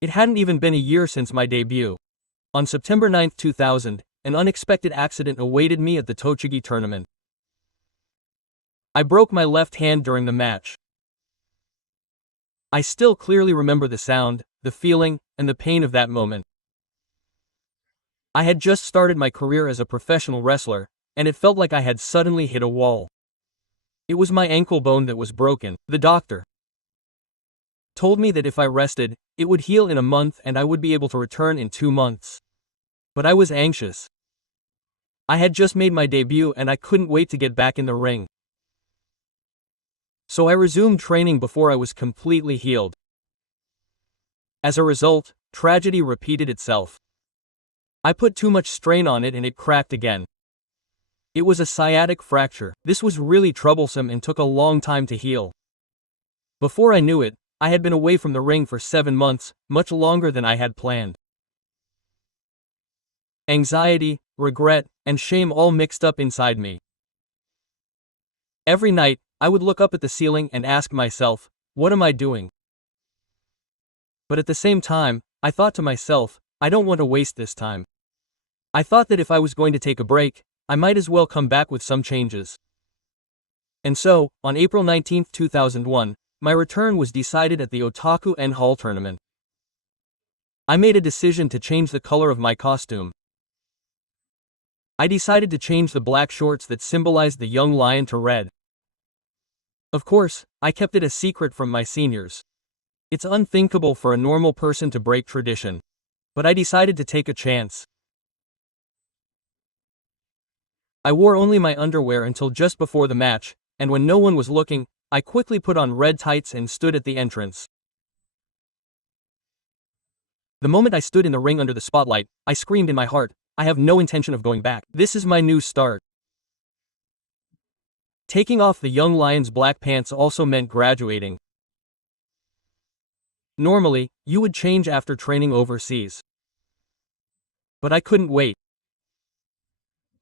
It hadn't even been a year since my debut. On September 9, 2000, an unexpected accident awaited me at the Tochigi tournament. I broke my left hand during the match. I still clearly remember the sound, the feeling, and the pain of that moment. I had just started my career as a professional wrestler, and it felt like I had suddenly hit a wall. It was my ankle bone that was broken. The doctor told me that if I rested, it would heal in a month and I would be able to return in 2 months. But I was anxious. I had just made my debut and I couldn't wait to get back in the ring. So I resumed training before I was completely healed. As a result, tragedy repeated itself. I put too much strain on it and it cracked again. It was a sciatic fracture. This was really troublesome and took a long time to heal. Before I knew it, I had been away from the ring for 7 months, much longer than I had planned. Anxiety, regret, and shame all mixed up inside me. Every night, I would look up at the ceiling and ask myself, what am I doing? But at the same time, I thought to myself, I don't want to waste this time. I thought that if I was going to take a break, I might as well come back with some changes. And so, on April 19, 2001, my return was decided at the Otaku N Hall tournament. I made a decision to change the color of my costume. I decided to change the black shorts that symbolized the young lion to red. Of course, I kept it a secret from my seniors. It's unthinkable for a normal person to break tradition. But I decided to take a chance. I wore only my underwear until just before the match, and when no one was looking, I quickly put on red tights and stood at the entrance. The moment I stood in the ring under the spotlight, I screamed in my heart, I have no intention of going back. This is my new start. Taking off the young lion's black pants also meant graduating. Normally, you would change after training overseas. But I couldn't wait.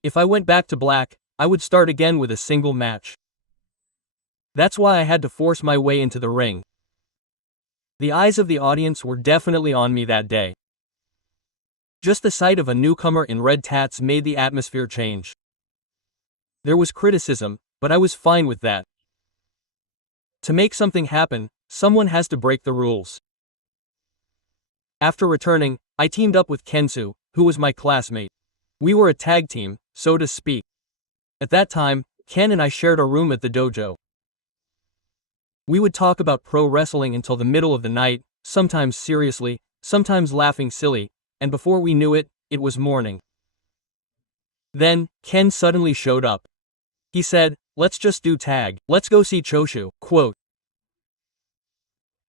If I went back to black, I would start again with a single match. That's why I had to force my way into the ring. The eyes of the audience were definitely on me that day. Just the sight of a newcomer in red tats made the atmosphere change. There was criticism, but I was fine with that. To make something happen, someone has to break the rules. After returning, I teamed up with Kenso, who was my classmate. We were a tag team, so to speak. At that time, Ken and I shared a room at the dojo. We would talk about pro wrestling until the middle of the night, sometimes seriously, sometimes laughing silly, and before we knew it, it was morning. Then, Ken suddenly showed up. He said, let's just do tag, let's go see Choshu, quote.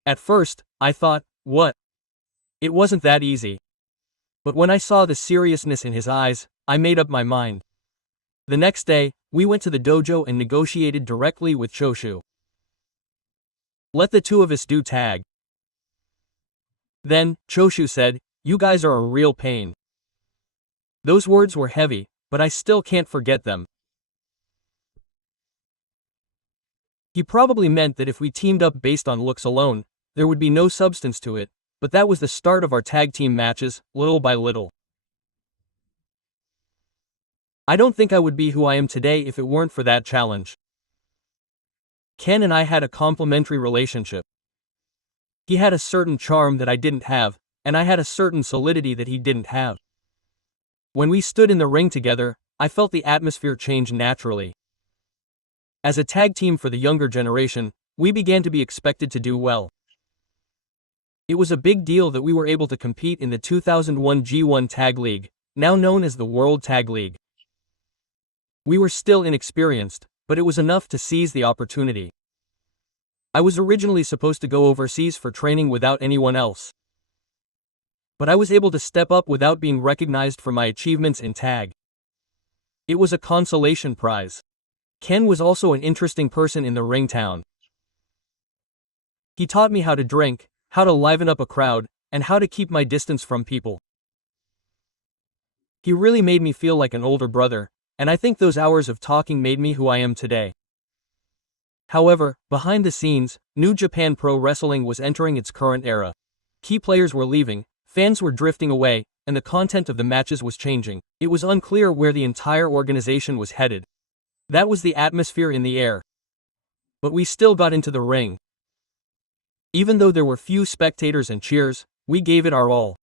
At first, I thought, what? It wasn't that easy. But when I saw the seriousness in his eyes, I made up my mind. The next day, we went to the dojo and negotiated directly with Choshu. Let the two of us do tag. Then, Choshu said, you guys are a real pain. Those words were heavy, but I still can't forget them. He probably meant that if we teamed up based on looks alone, there would be no substance to it, but that was the start of our tag team matches, little by little. I don't think I would be who I am today if it weren't for that challenge. Ken and I had a complementary relationship. He had a certain charm that I didn't have, and I had a certain solidity that he didn't have. When we stood in the ring together, I felt the atmosphere change naturally. As a tag team for the younger generation, we began to be expected to do well. It was a big deal that we were able to compete in the 2001 G1 Tag League, now known as the World Tag League. We were still inexperienced, but it was enough to seize the opportunity. I was originally supposed to go overseas for training without anyone else. But I was able to step up without being recognized for my achievements in tag. It was a consolation prize. Ken was also an interesting person in the ring town. He taught me how to drink, how to liven up a crowd, and how to keep my distance from people. He really made me feel like an older brother, and I think those hours of talking made me who I am today. However, behind the scenes, New Japan Pro Wrestling was entering its current era. Key players were leaving, fans were drifting away, and the content of the matches was changing. It was unclear where the entire organization was headed. That was the atmosphere in the air. But we still got into the ring. Even though there were few spectators and cheers, we gave it our all.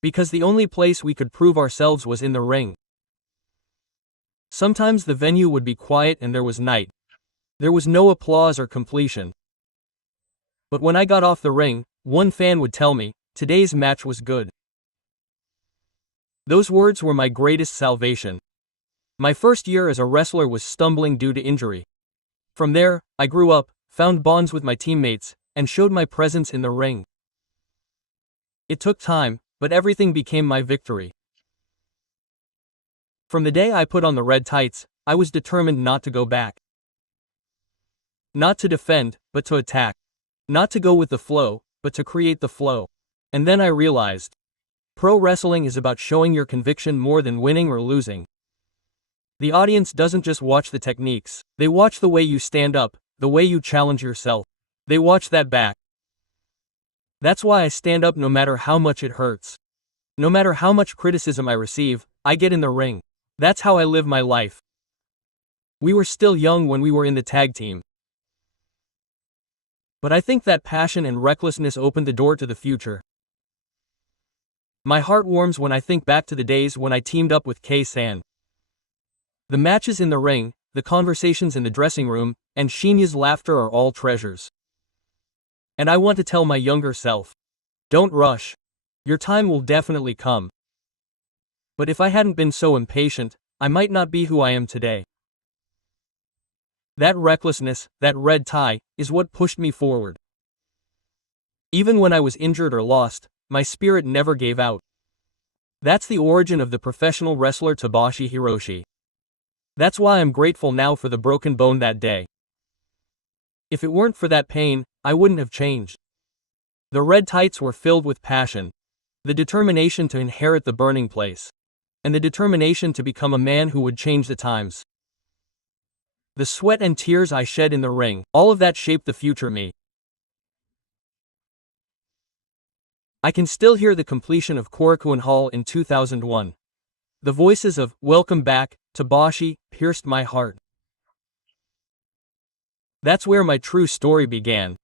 Because the only place we could prove ourselves was in the ring. Sometimes the venue would be quiet and there was night. There was no applause or completion. But when I got off the ring, one fan would tell me, "Today's match was good." Those words were my greatest salvation. My first year as a wrestler was stumbling due to injury. From there, I grew up, found bonds with my teammates, and showed my presence in the ring. It took time, but everything became my victory. From the day I put on the red tights, I was determined not to go back. Not to defend, but to attack. Not to go with the flow, but to create the flow. And then I realized, pro wrestling is about showing your conviction more than winning or losing. The audience doesn't just watch the techniques, they watch the way you stand up, the way you challenge yourself. They watch that back. That's why I stand up no matter how much it hurts. No matter how much criticism I receive, I get in the ring. That's how I live my life. We were still young when we were in the tag team. But I think that passion and recklessness opened the door to the future. My heart warms when I think back to the days when I teamed up with K-san. The matches in the ring, the conversations in the dressing room, and Shinya's laughter are all treasures. And I want to tell my younger self, don't rush. Your time will definitely come. But if I hadn't been so impatient, I might not be who I am today. That recklessness, that red tie, is what pushed me forward. Even when I was injured or lost, my spirit never gave out. That's the origin of the professional wrestler Tabashi Hiroshi. That's why I'm grateful now for the broken bone that day. If it weren't for that pain, I wouldn't have changed. The red tights were filled with passion, the determination to inherit the burning place, and the determination to become a man who would change the times. The sweat and tears I shed in the ring, all of that shaped the future me. I can still hear the completion of Korakuen Hall in 2001. The voices of "Welcome back, Tabashi" pierced my heart. That's where my true story began.